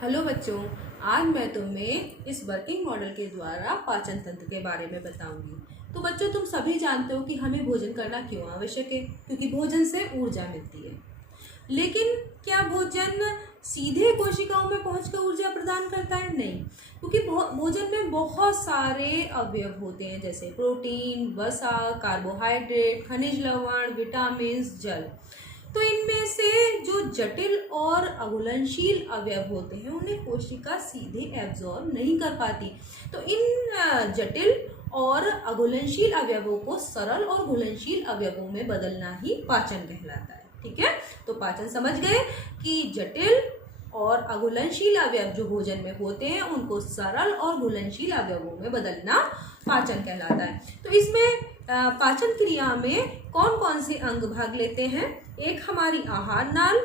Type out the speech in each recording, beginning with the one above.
Hello बच्चों, आज मैं तुम्हें इस वर्किंग मॉडल के द्वारा पाचन तंत्र के बारे में बताऊंगी। तो बच्चों, तुम सभी जानते हो कि हमें भोजन करना क्यों आवश्यक है, क्योंकि भोजन से ऊर्जा मिलती है। लेकिन क्या भोजन सीधे कोशिकाओं में पहुंचकर ऊर्जा प्रदान करता है? नहीं, क्योंकि भोजन में बहुत सारे अवयव होते हैं, जैसे प्रोटीन, वसा, कार्बोहाइड्रेट, खनिज लवण, विटामिन, जल। तो इनमें से जो जटिल और अघुलनशील अवयव होते हैं उन्हें कोशिका सीधे एब्जॉर्ब नहीं कर पाती। तो इन जटिल और अघुलनशील अवयवों को सरल और घुलनशील अवयवों में बदलना ही पाचन कहलाता है। ठीक है, तो पाचन समझ गए कि जटिल और अघुलनशील अवयव जो भोजन में होते हैं उनको सरल और घुलनशील अवयवों में बदलना पाचन कहलाता है। तो इसमें पाचन क्रिया में कौन कौन से अंग भाग लेते हैं? एक हमारी आहार नाल,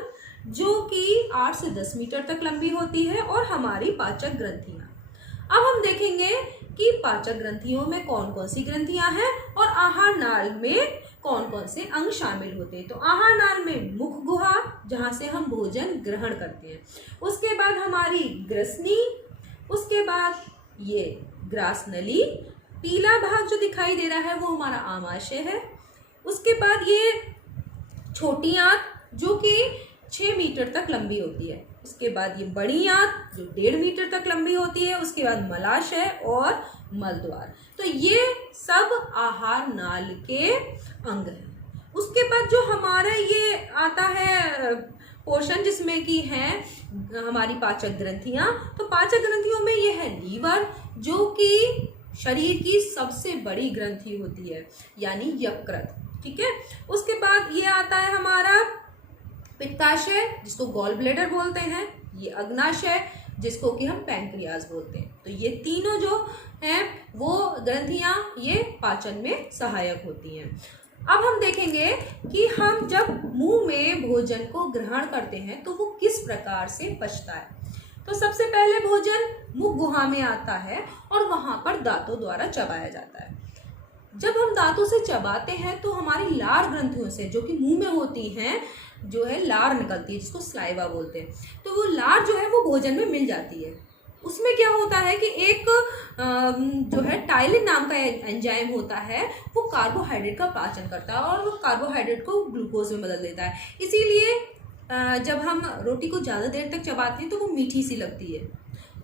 जो कि 8 से 10 मीटर तक लंबी होती है, और हमारी पाचक ग्रंथियां। अब हम देखेंगे कि पाचक ग्रंथियों में कौन कौन सी ग्रंथियां हैं और आहार नाल में कौन कौन से अंग शामिल होते हैं। तो आहार नाल में मुख गुहा, जहां से हम भोजन ग्रहण करते हैं। उसके बाद हमारी ग्रसनी, उसके बाद ये ग्रास नली, पीला भाग जो दिखाई दे रहा है वो हमारा आमाशय है। उसके बाद ये छोटी आंत जो कि 6 मीटर तक लंबी होती है। उसके बाद ये बड़ी आंत जो 1.5 मीटर तक लंबी होती है। उसके बाद मलाशय और मलद्वार। तो ये सब आहार नाल के अंग हैं। उसके बाद जो हमारा ये आता है पोर्शन, जिसमें कि है हमारी पाचक ग्रंथियां। तो पाचक ग्रंथियों में ये है लीवर, जो कि शरीर की सबसे बड़ी ग्रंथि होती है, यानी यकृत। ठीक है, उसके बाद ये आता है हमारा पित्ताशय, जिसको गॉल ब्लैडर बोलते हैं। ये अग्नाशय, जिसको कि हम पैंक्रियाज बोलते हैं। तो ये तीनों जो हैं वो ग्रंथियां ये पाचन में सहायक होती हैं। अब हम देखेंगे कि हम जब मुंह में भोजन को ग्रहण करते हैं तो वो किस प्रकार से पचता है। तो सबसे पहले भोजन मुख गुहा में आता है और वहां पर दांतों द्वारा चबाया जाता है। जब हम दांतों से चबाते हैं तो हमारी लार ग्रंथियों से, जो कि मुंह में होती हैं, जो है लार निकलती है, जिसको स्लाइवा बोलते हैं। तो वो लार जो है वो भोजन में मिल जाती है। उसमें क्या होता है कि एक जो है टाइलिन नाम का एंजाइम होता है, वो कार्बोहाइड्रेट का पाचन करता है और वो कार्बोहाइड्रेट को ग्लूकोज में बदल देता है। इसीलिए जब हम रोटी को ज़्यादा देर तक चबाते हैं तो वो मीठी सी लगती है।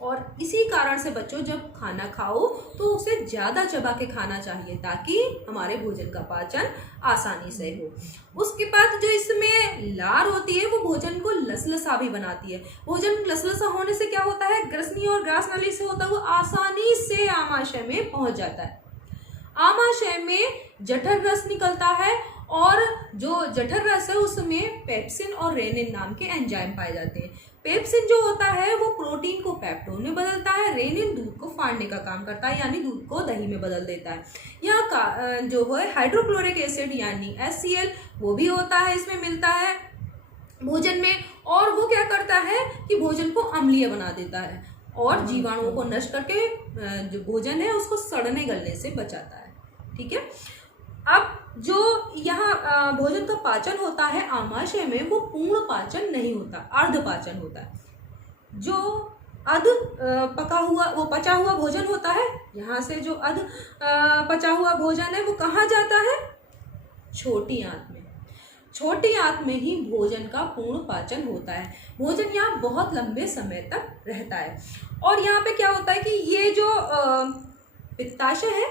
और इसी कारण से बच्चों, जब खाना खाओ तो उसे ज़्यादा चबा के खाना चाहिए, ताकि हमारे भोजन का पाचन आसानी से हो। उसके बाद जो इसमें लार होती है वो भोजन को लसलसा भी बनाती है। भोजन लसलसा होने से क्या होता है, ग्रसनी और ग्रास नली से होता है वो आसानी से आमाशय में पहुंच जाता है। आमाशय में जठर रस निकलता है, और जो जठर रस है उसमें पेप्सिन और रेनिन नाम के एंजाइम पाए जाते हैं। पेप्सिन जो होता है वो प्रोटीन को पेप्टोन में बदलता है। रेनिन दूध को फाड़ने का काम करता है, यानी दूध को दही में बदल देता है। यहाँ का जो है हाइड्रोक्लोरिक एसिड यानी HCl, वो भी होता है, इसमें मिलता है भोजन में। और वो क्या करता है कि भोजन को अम्लीय बना देता है और जीवाणुओं को नष्ट करके जो भोजन है उसको सड़ने गलने से बचाता है। ठीक है, अब जो यहाँ भोजन का पाचन होता है आमाशय में, वो पूर्ण पाचन नहीं होता, अर्ध पाचन होता है। जो अध पका हुआ, वो पचा हुआ भोजन होता है, यहाँ से जो अध पचा हुआ भोजन है वो कहाँ जाता है? छोटी आंत में। छोटी आंत में ही भोजन का पूर्ण पाचन होता है। भोजन यहाँ बहुत लंबे समय तक रहता है। और यहाँ पे क्या होता है कि ये जो पित्ताशय है,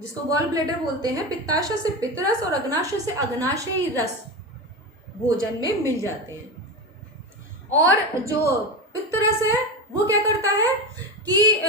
जिसको गॉल ब्लैडर बोलते हैं, पित्ताशय से पित्तरस और अग्नाशय से अग्नाशयी रस भोजन में मिल जाते हैं। और जो पित्तरस है वो क्या करता है कि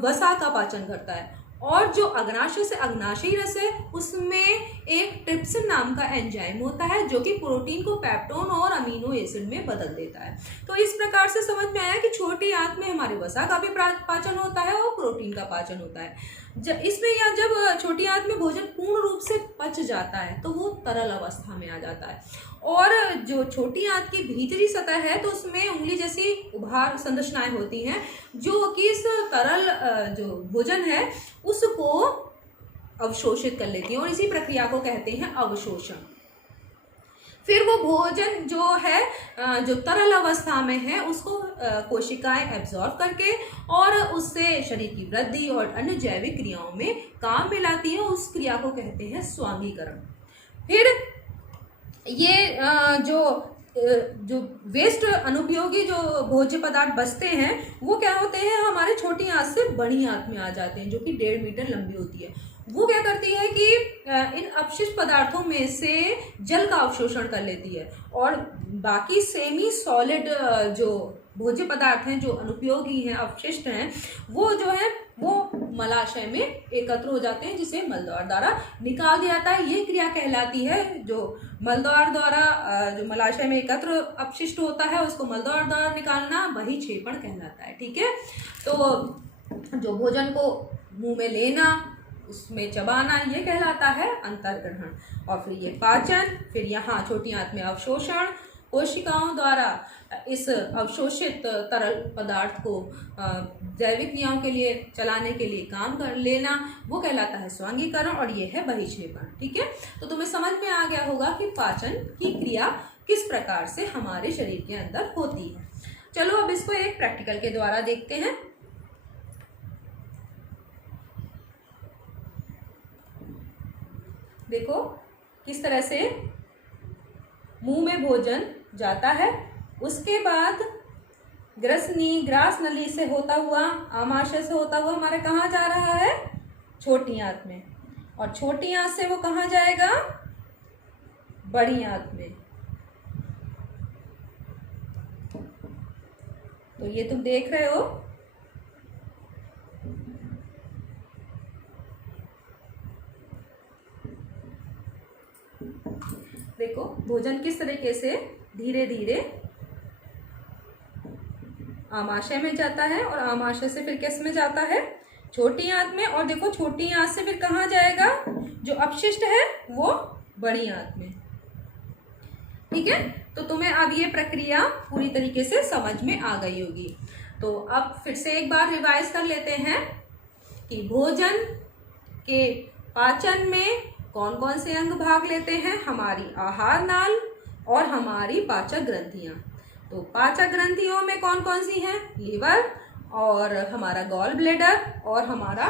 वसा का पाचन करता है। और जो अग्नाशय से अग्नाशयी रस है उसमें एक ट्रिप्सिन नाम का एंजाइम होता है, जो कि प्रोटीन को पेप्टोन और अमीनो एसिड में बदल देता है। तो इस प्रकार से समझ में आया कि छोटी आंत में हमारे वसा का भी पाचन होता है और प्रोटीन का पाचन होता है। इसमें या जब छोटी आंत में भोजन पूर्ण रूप से पच जाता है तो वो तरल अवस्था में आ जाता है। और जो छोटी आंत की भीतरी सतह है तो उसमें उंगली जैसी उभार संरचनाएं होती हैं, जो कि इस तरल जो भोजन है उसको अवशोषित कर लेती हैं, और इसी प्रक्रिया को कहते हैं अवशोषण। फिर वो भोजन जो है जो तरल अवस्था में है उसको कोशिकाएं एब्जॉर्ब करके और उससे शरीर की वृद्धि और अन्य जैविक क्रियाओं में काम में लाती है। उस क्रिया को कहते हैं स्वांगीकरण। फिर ये जो वेस्ट अनुपयोगी जो भोज्य पदार्थ बचते हैं वो क्या होते हैं, हमारे छोटी आंत से बड़ी आंत में आ जाते हैं, जो कि 1.5 मीटर लंबी होती है। वो क्या करती है कि इन अपशिष्ट पदार्थों में से जल का अवशोषण कर लेती है और बाकी सेमी सॉलिड जो भोज्य पदार्थ हैं, जो अनुपयोगी हैं, अपशिष्ट हैं, वो जो है वो मलाशय में एकत्र हो जाते हैं, जिसे मलद्वार द्वारा निकाल दिया जाता है। ये क्रिया कहलाती है, जो मलद्वार द्वारा जो मलाशय में एकत्र अपशिष्ट होता है उसको मलद्वार द्वारा निकालना वही क्षेपण कहलाता है। ठीक है, तो जो भोजन को मुंह में लेना, उसमें चबाना, ये कहलाता है अंतर्ग्रहण। और फिर ये पाचन, फिर यहाँ छोटी आंत में अवशोषण, कोशिकाओं द्वारा इस अवशोषित तरल पदार्थ को जैविक क्रियाओं के लिए चलाने के लिए काम कर लेना, वो कहलाता है स्वांगीकरण और ये है बहिक्षेपण। ठीक है, तो तुम्हें समझ में आ गया होगा कि पाचन की क्रिया किस प्रकार से हमारे शरीर के अंदर होती है। चलो अब इसको एक प्रैक्टिकल के द्वारा देखते हैं। देखो किस तरह से मुंह में भोजन जाता है, उसके बाद ग्रास नली से होता हुआ, आमाशय से होता हुआ हमारे कहाँ जा रहा है, छोटी आंत में, और छोटी आंत से वो कहाँ जाएगा, बड़ी आंत में। तो ये तुम देख रहे हो, देखो भोजन किस तरीके से धीरे धीरे आमाशय में जाता है और आमाशय से फिर किस में जाता है, छोटी आंत में, और देखो छोटी आंत से फिर कहाँ जाएगा, जो अपशिष्ट है वो बड़ी आंत में। ठीक है, तो तुम्हें अब ये प्रक्रिया पूरी तरीके से समझ में आ गई होगी। तो अब फिर से एक बार रिवाइज कर लेते हैं कि भोजन के पाचन में कौन कौन से अंग भाग लेते हैं, हमारी आहार नाल और हमारी पाचक ग्रंथियां। तो पाचक ग्रंथियों में कौन कौन सी हैं, लीवर और हमारा गॉल ब्लेडर और हमारा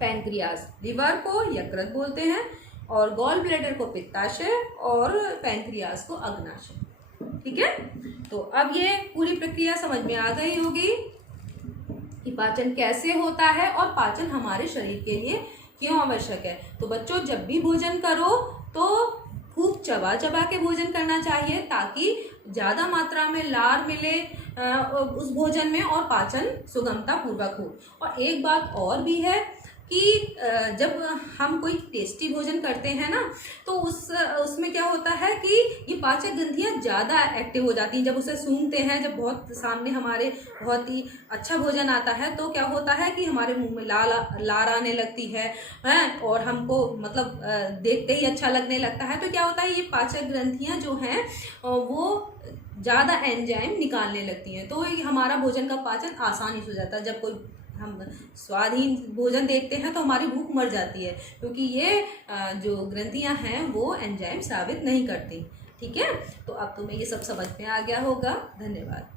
पैनक्रियास। लीवर को यकृत बोलते हैं और गॉल ब्लेडर को पित्ताशय और पैनक्रियास को अग्नाशय। ठीक है, तो अब ये पूरी प्रक्रिया समझ में आ गई होगी कि पाचन कैसे होता है और पाचन हमारे शरीर के लिए क्यों आवश्यक है। तो बच्चों जब भी भोजन करो तो खूब चबा चबा के भोजन करना चाहिए, ताकि ज़्यादा मात्रा में लार मिले उस भोजन में और पाचन सुगमता पूर्वक हो। और एक बात और भी है कि जब हम कोई टेस्टी भोजन करते हैं ना, तो उसमें क्या होता है कि ये पाचक ग्रंथियाँ ज़्यादा एक्टिव हो जाती हैं। जब उसे सूंघते हैं, जब बहुत सामने हमारे बहुत ही अच्छा भोजन आता है, तो क्या होता है कि हमारे मुंह में लार आने लगती है और हमको मतलब देखते ही अच्छा लगने लगता है। तो क्या होता है, ये पाचक ग्रंथियाँ जो हैं वो ज़्यादा एंजाइम निकालने लगती हैं, तो हमारा भोजन का पाचन आसानी से हो जाता है। जब कोई हम स्वादहीन भोजन देखते हैं तो हमारी भूख मर जाती है, क्योंकि ये जो ग्रंथियां हैं वो एंजाइम साबित नहीं करती। ठीक है, तो अब तुम्हें ये सब समझ में आ गया होगा। धन्यवाद।